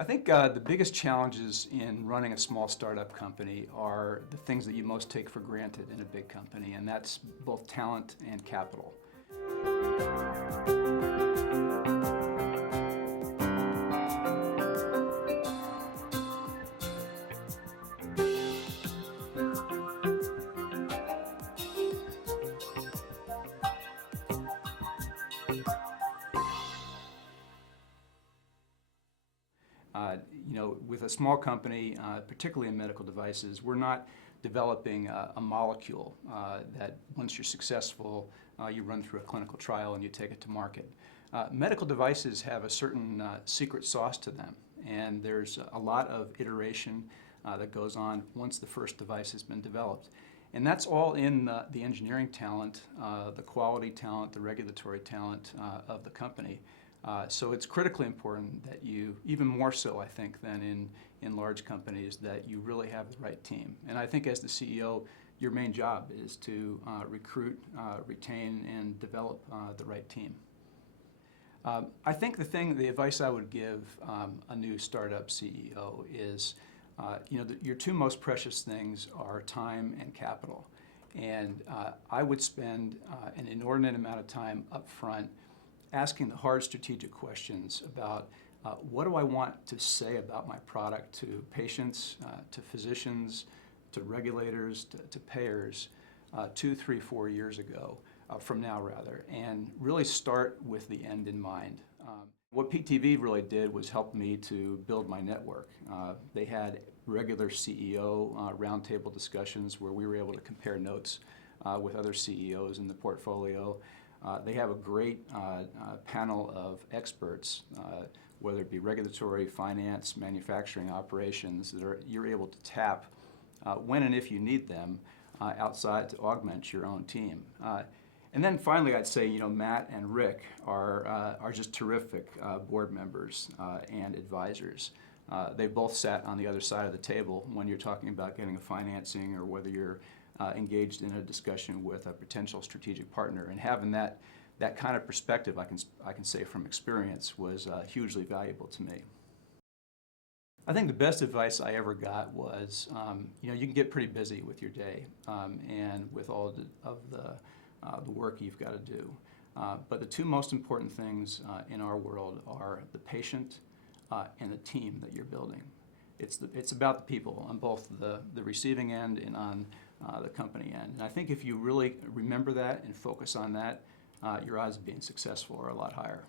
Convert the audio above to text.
I think the biggest challenges in running a small startup company are the things that you most take for granted in a big company, and that's both talent and capital. With a small company, particularly in medical devices, we're not developing a molecule that once you're successful, you run through a clinical trial and you take it to market. Medical devices have a certain secret sauce to them, and there's a lot of iteration that goes on once the first device has been developed. And that's all in the engineering talent, the quality talent, the regulatory talent of the company. So it's critically important that you, even more so I think than in large companies, that you really have the right team. And I think as the CEO, your main job is to recruit, retain, and develop the right team. I think the advice I would give a new startup CEO is, your two most precious things are time and capital. And I would spend an inordinate amount of time up front asking the hard strategic questions about what do I want to say about my product to patients, to physicians, to regulators, to payers 2, 3, 4 years ago, from now rather, and really start with the end in mind. What PTV really did was help me to build my network. They had regular CEO roundtable discussions where we were able to compare notes with other CEOs in the portfolio. They have a great panel of experts, whether it be regulatory, finance, manufacturing, operations, that you're able to tap when and if you need them outside to augment your own team. And then finally, I'd say, Matt and Rick are just terrific board members and advisors. They both sat on the other side of the table when you're talking about getting a financing or whether you're engaged in a discussion with a potential strategic partner. And having that kind of perspective, I can say from experience, was hugely valuable to me. I think the best advice I ever got was, you can get pretty busy with your day and with all of the work you've got to do. But the two most important things in our world are the patient and the team that you're building. It's about the people on both the receiving end and on the company end. And I think if you really remember that and focus on that, your odds of being successful are a lot higher.